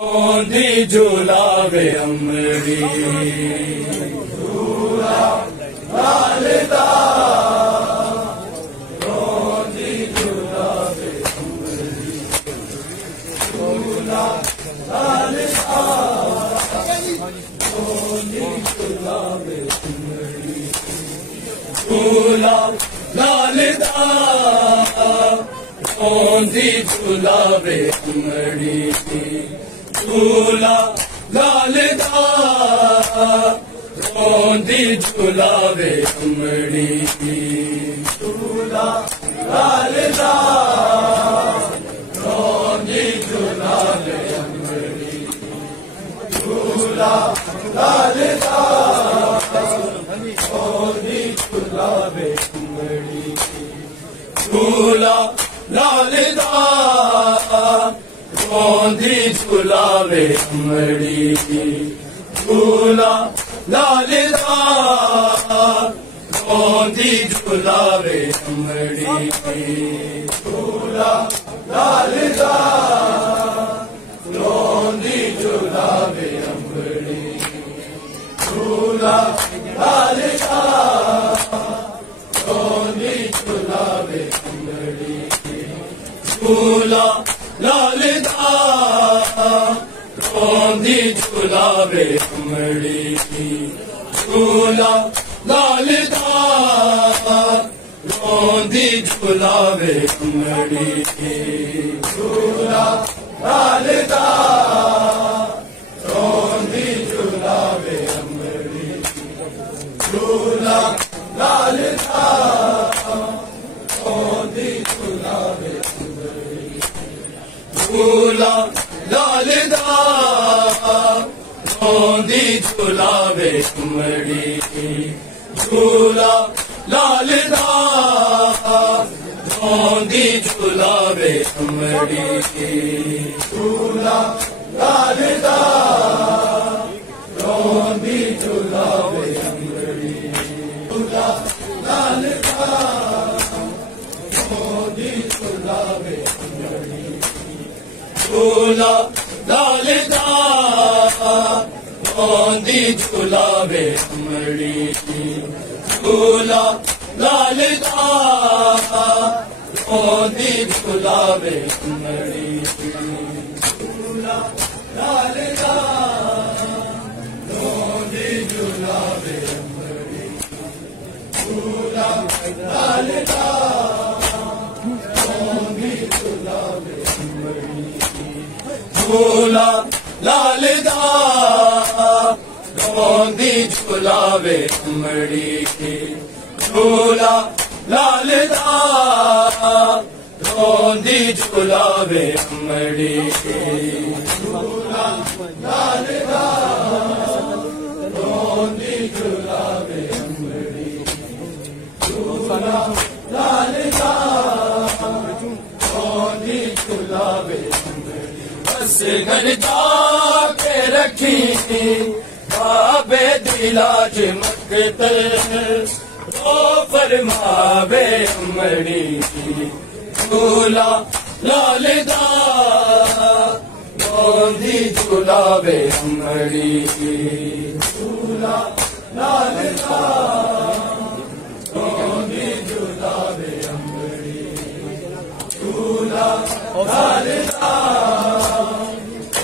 दी झूलावे अमरी झूला लालदा दी झूलावे अमरी झूला लालदा दी झूलावे अमरी झूला लालदा दी झूलावे अमरी झूला लालदा रोंदी झूलावे अमड़ी झूला लालदा रोंदी झूलावे अमड़ी झूला लालदा रोंदी झूलावे अमड़ी झूला लालदा रोंदी झूलावे अमड़ी झूला लालदा रोंदी झूलावे अमड़ी झूला लालदा रोंदी झूलावे अमड़ी झूला लालदा रोंदी झूलावे अमड़ी झूला लालदा रोंदी झूलावे अमड़ी झूला लालदा रोंदी झूलावे अमड़ी झूला लालदा रोंदी झूलावे अमड़ी झूला लालदा रोंदी झूलावे झूला लालदा रोंदी झूलावे अमड़ी झूला लालदा रोंदी झूलावे अमड़ी झूला लालदा रोंदी झूलावे अमड़ी झूला लालदा रोंदी झूलावे अमड़ी झूला लालदा रोंदी झूलावे अमड़ी झूला लालदा रोंदी झूलावे अमड़ी झूला लालदा रोंदी झूलावे अमड़ी झूला लालदा रोंदी झूलावे अमड़ी झूला लालदा रोंदी झूलावे अमड़ी झूला लालदा रोंदी झूलावे अमड़ी झूला लालदा रोंदी झूलावे अमड़ी झूला लालदा रोंदी झूलावे बस घर जाके रखी बाबे दिलाज मकतल वो फरमावे अमड़ी झूला लालदा रोंदी झूलावे अमड़ी झूला लालदा रोंदी झूलावे अमड़ी झूला लालदा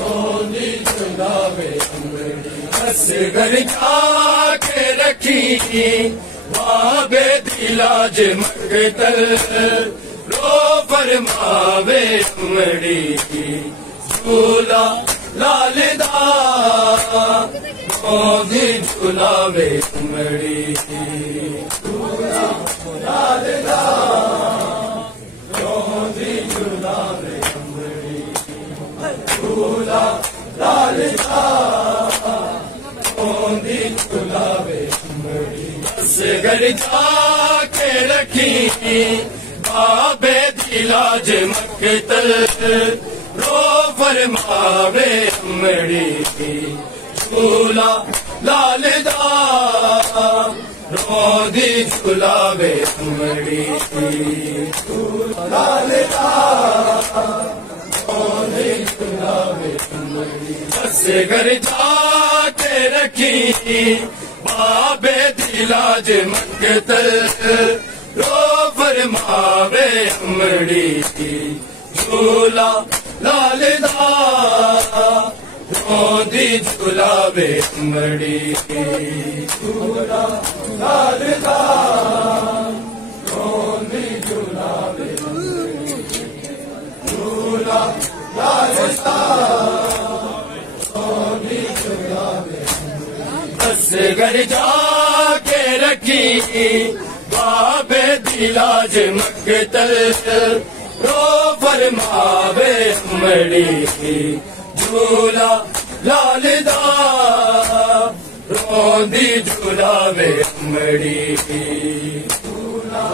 रोंदी झूलावे अमड़ी बस घर जाके रखी बाबे दिलाज मकतल रो फरमावे अमड़ी झूला लालदा रोंदी झूलावे अमड़ी झूला लालदा रोंदी झूलावे अमड़ी झूला लालदा रोंदी झूलावे अमड़ी बस घर जाके रखी बाबे दिलाज मकतल रो फरमावे अमड़ी झूला लालदा रोंदी झूलावे अमड़ी झूला लालदा रोंदी झूलावे अमड़ी घर जाके रखी बाबे दिलाज मकतल रो फरमावे अमड़ी झूला लालदा रोंदी झूलावे अमड़ी झूला लालदा रोंदी झूलावे झूला लालदा रोंदी झूलावे बस घर जाके रखी बाबे दिलाज मकतल रो फरमावे अमड़ी झूला लालदा रोंदी झूलावे अमड़ी झूला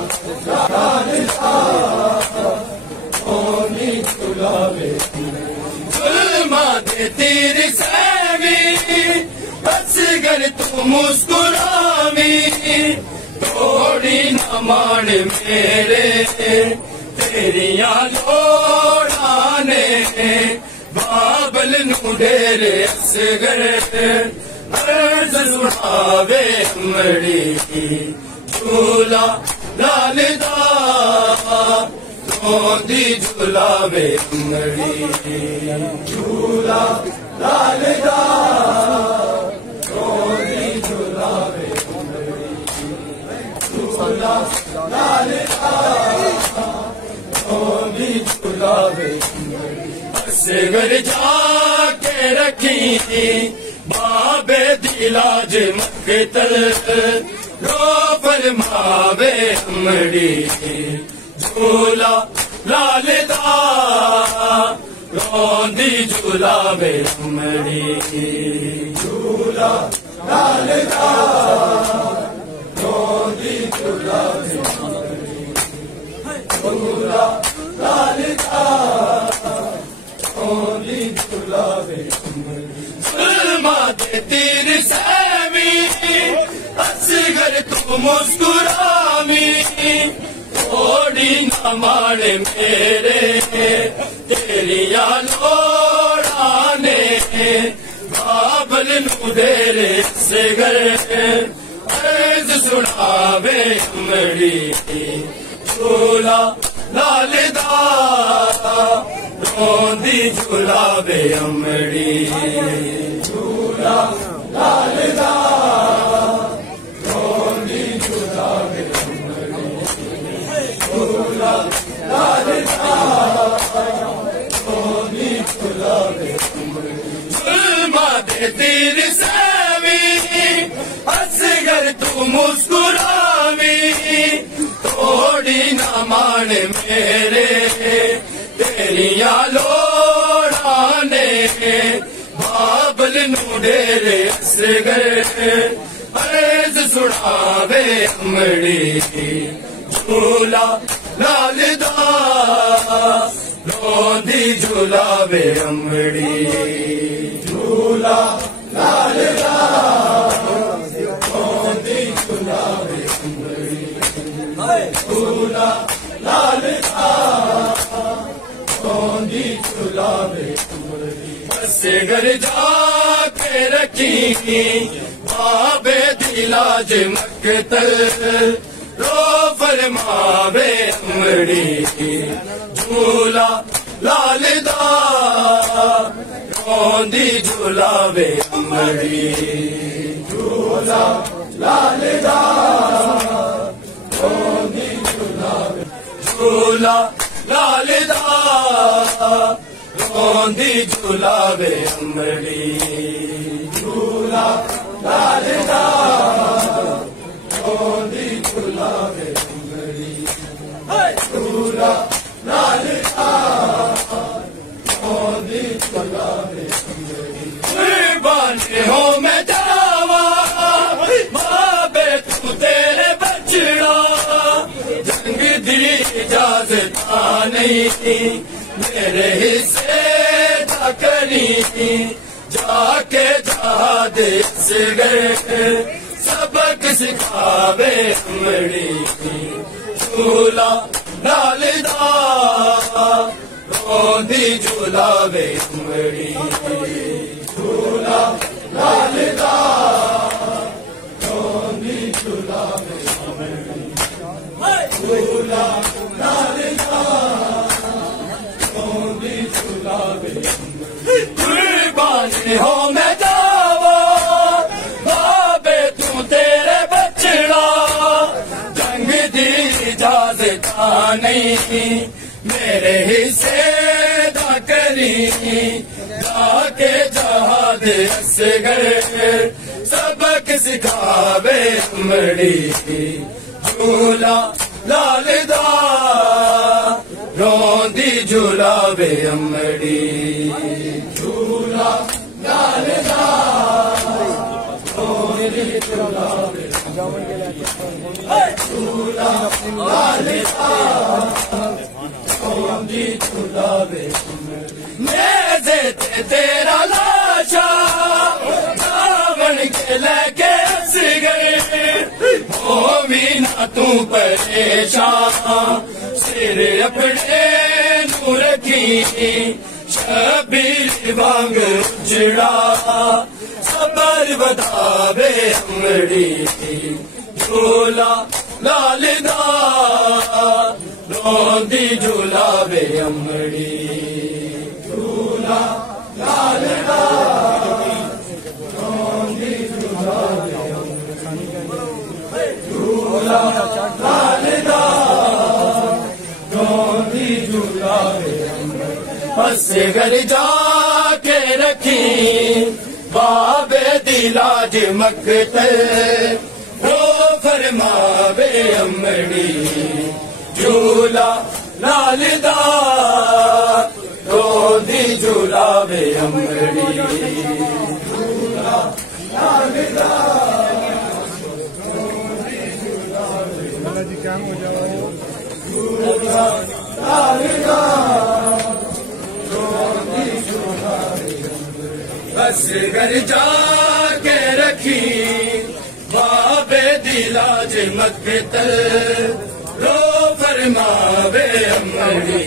लालदा रोंदी झूलावे जुल्मा दे तीर सहवी बस घर तू मुस्कुरावी थोड़ी न मान मेरे तेरिया लोड़ाने बाबल नू डेरे असगर अर्ज सुनावे अमड़ी झूला लालदा रोंदी झूलावे अमड़ी झूला लालदा रोंदी झूलावे झूला लालदा रोंदी झूलावे बस घर जाके रखी बाबे दिलाज मकतल रो फरमावे अमड़ी झूला लालदा रोंदी झूलावे अमड़ी झूला लालदा रोंदी झूलावे झूला लालदा रोंदी झूलावे जुल्मा दे तीर सहवी असगर तू मुस्कुरावी थोड़ी न मान मेरे तेरिया लोड़ाने बाबल नू डेरे असगर अर्ज सुनावे अमड़ी झूला लालदा रोंदी झूलावे अमड़ी झूला लालदा रोंदी झूलावे अमड़ी झूला लालदा रोंदी झूलावे जुल्मा दे तीर सहवी असगर तू मुस्कुरावी थोड़ी न मान मेरे तेरिया लोड़ाने बाबल नू डेरे असगर अर्ज सुनावे अमड़ी झूला लालदा रोंदी झूलावे अमड़ी झूला लालदा रोंदी झूलावे अमड़ी झूला लालदा रोंदी झूलावे बस घर जाके रखी बाबे दिलाज मकतल रो फरमावे अमड़ी झूला लालदा रोंदी झूलावे अमड़ी झूला लालदा रोंदी झूलावे झूला लालदा रोंदी झूलावे अमड़ी झूला लालदा रोंदी झूलावे अमड़ी झूला लालदा रोंदी झूलावे कुर्बानी हो मैं जावा बाबे तू तेरे बचड़ा जंग दी इजाजत नहीं मेरे हिस्से करी जाके जहाद से गए सबक सिखावे अमड़ी झूला लालदा रोंदी झूलावे अमड़ी कुर्बानी हो मैं जावा बाबे तू तेरे बचड़ा जंग दी इजाजत नहीं मेरे हिस्से दा करी जाके जहाद असगर सबक सिखावे अमड़ी झूला लालदा रोंदी झूलावे अमड़ी झूला लालदा रोंदी झूलावे झूला लालदा रोंदी झूलावे मेज़े ते तेरा लाशा रावण के लेके असगर हो ना तू परेशान सिर अपने नू रखी शबीर वांग उजड़ा सबर बतावे अमड़ी झूला लालदा रोंदी झूलावे अमड़ी झूला लालदा रोंदी झूलावे झूला लालदा रोंदी झूलावे बस घर जाके रखी बाबे दिलाज मकतल रो फरमावे अमड़ी झूला लालदा रोंदी झूलावे अमड़ी झूला लालदा झूला लालदा रोंदी झूलावे बस घर जाके रखी बाबे दिलाज मकतल रो फरमावे अमड़ी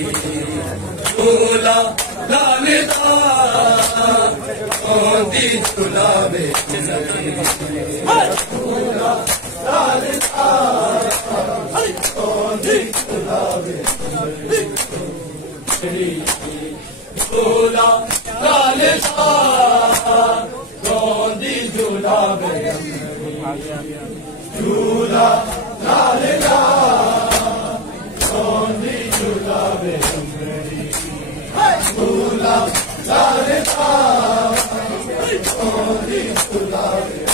झूला लालदा रोंदी झूलावे झूला लालदा रोंदी झूलावे झूला लालदा रोंदी झूलावे झूला लालदा रोंदी झूलावे झूला लालदा रोंदी झूलावे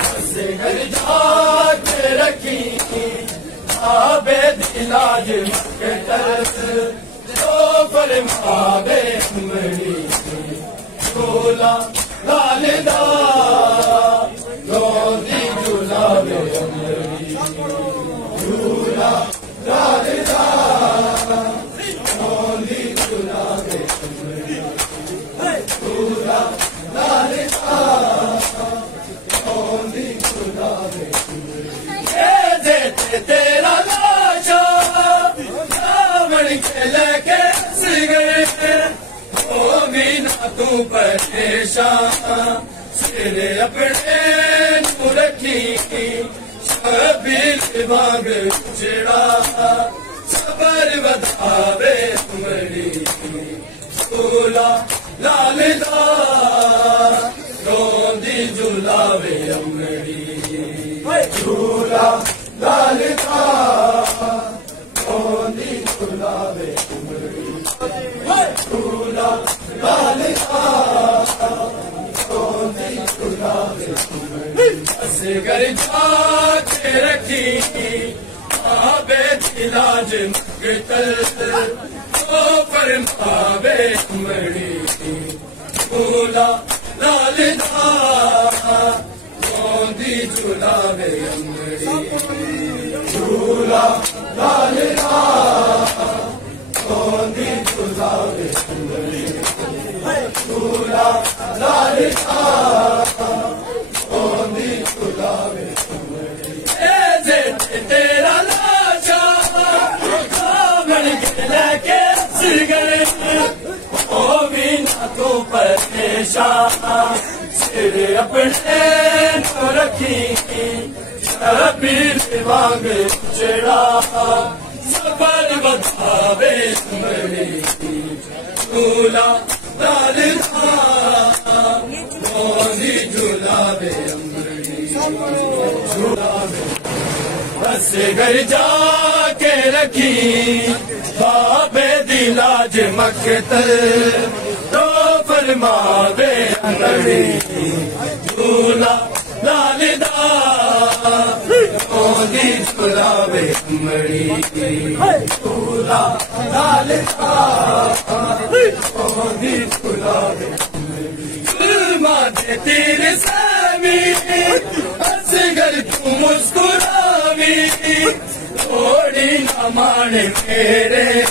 बस घर जाके रखी आबे दिलाज मकतल तो फरमावे अमड़ी झूला लालदा रोंदी झूलावे अमड़ी झूला लालदा रोंदी झूलावे झूला लालदा रोंदी झूलावे तेरा लाशा रावण के लेके असगर हो ना तू परेशान सिर अपने नू रखी शबीर वांग उजड़ा सबर बतावे अमड़ी झूला लालदा रोंदी झूलावे अमड़ी झूला लालदा रोंदी झूलावे अमड़ी झूला लालदा रोंदी झूलावे बस घर जाके रखी आबे दिलाज मकतल तो फरमावे अमड़ी झूला लालदा रोंदी झूलावे अमड़ी झूला लालदा रोंदी झूलावे अमड़ी झूला लालदा रोंदी झूलावे अमड़ी तेरा लाशा रावण के लेके असगर हो ना तू परेशान सिर अपने नू रखी शबीर वांग उजड़ा सबर बतावे अमड़ी झूला लालदा से घर जाके रखी बाबे दिलाज मकतल तो फरमावे अंगड़ी झूला लालदा ओदी झुलावे अमड़ी झूला लालदा ओदी झुलावे जुल्मा दे तेरे सामी असगर तू मुस्कुरावी थोड़ी न माने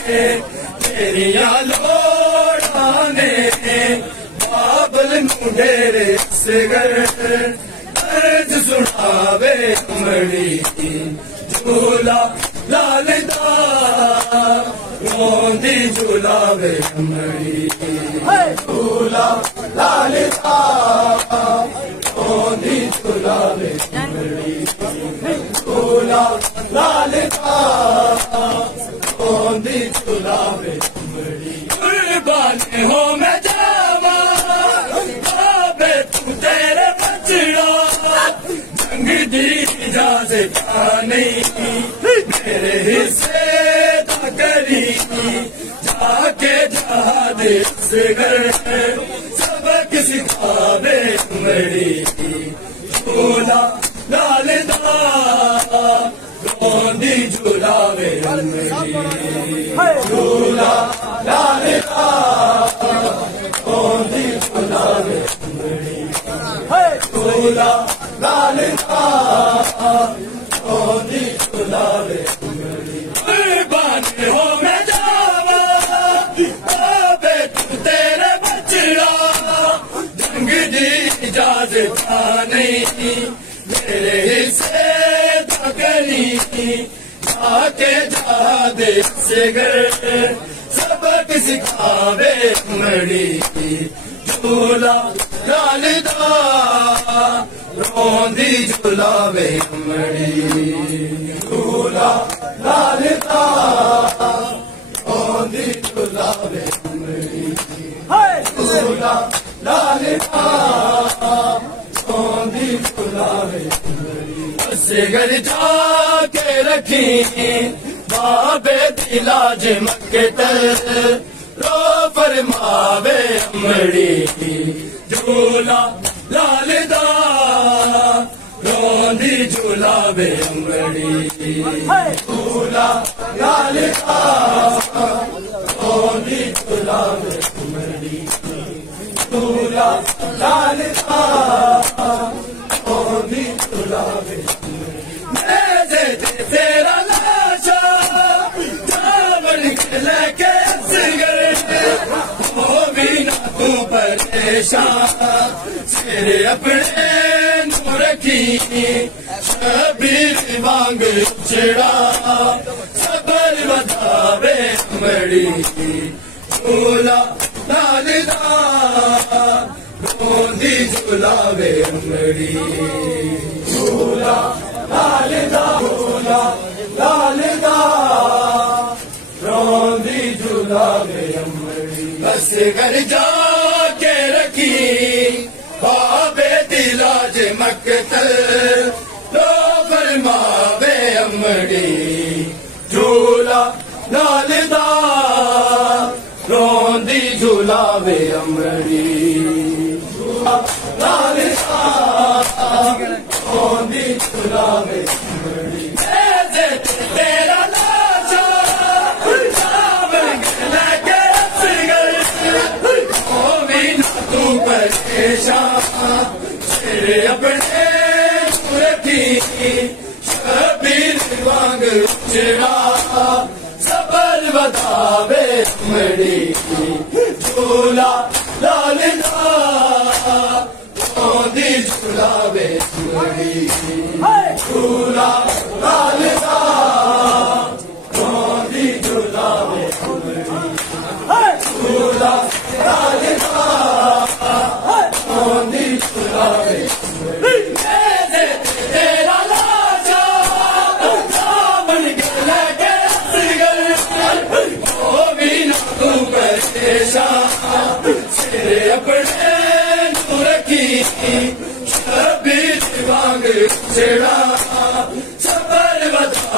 तेरिया लोड़ाने बाबल मुंडेरे सगर अर्ज सुनावे अमड़ी झूला लालदा रोंदी झूलावे अमड़ी झूला लालदा रोंदी झूलावे अमड़ी झूला लालदा रोंदी झूलावे अमड़ी कुर्बान हो मैं जावा बाबे तू तेरे बचड़ा जंग दी इजाजत नहीं मेरे हिस्से दा करी जाके जहाद से घर सबक सिखावे अमड़ी झूला लालदा रोंदी झूलावे अमड़ी झूला लालदा रोंदी झूलावे अमड़ी झूला लालदा रोंदी झूलावे अमड़ी कुर्बान हो मैं जावा बाबे तू तेरे बचड़ा जंग दी इजाजत नहीं मेरे हिस्से दा करी जाके जहाद से घर सबक सिखावे अमड़ी झूला लालदा रोंदी झूलावे अमड़ी झूला लालदा रोंदी झूलावे अमड़ी झूला लालदा रोंदी झूलावे से घर जाके रखी बाबे दिलाज मकतल रो फरमावे अमड़ी झूला लालदा रोंदी झूलावे अमड़ी झूला लालदा रोंदी झूलावे अमड़ी झूला लालदा रोंदी झूलावे तेरा लाशा चावल के लेके हो भी ना तू परेशान तेरे अपने नू रखी शबीर वांग चिड़ा सबर बतावे अमड़ी झूला लालदा रोंदी झूलावे अमड़ी झूला लालदा झूला लालदा रोंदी झूलावे अमड़ी बस घर जाके रखी बाबे दिलाज मकतल लो फरमावे अमड़ी झूला लालदा रोंदी झूलावे अमड़ी झूला लालदा रोंदी झूलावे अमड़ी तेरा लाशा चावल लेके हो भी ना तू परेशान तेरे अपने रखी शबीर वांग चिड़ा सबर बतावे अमड़ी झूला लालदा रोंदी झूलावे अमड़ी झूला लालदा रोंदी झूलावे अमड़ी झूला लालदा रोंदी झूलावे तेरा लाशा चावल के लेके हो भी ना तू परेशान तेरे अपने नू रखी शबीर वांग चिड़ा सबर बता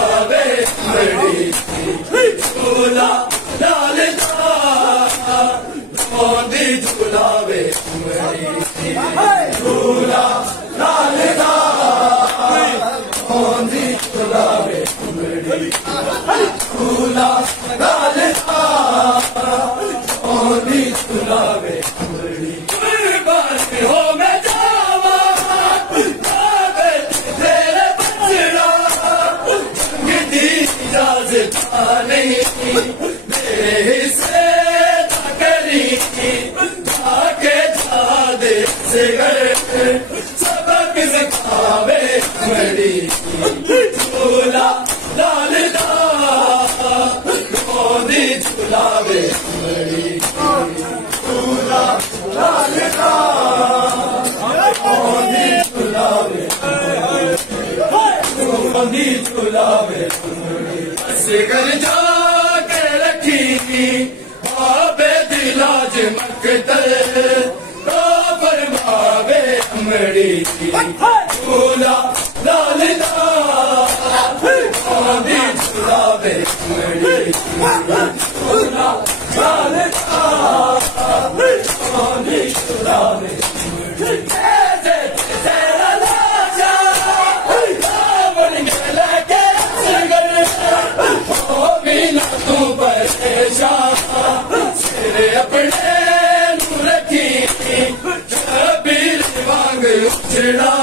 सबक सिखावे अमड़ी झूला लाल दा मोदी झूलावे अमड़ी झूला लाल दा मोदी झूलावे मोदी झूलावे असगर जाके रखी बाबे दिलाज मकदर तो फरमावे अमड़ी झूला लाल दा मोदी झूलावे अमड़ी झूला लाल दा मोदी झूलावे अपने रखी बीर वांग उछड़ा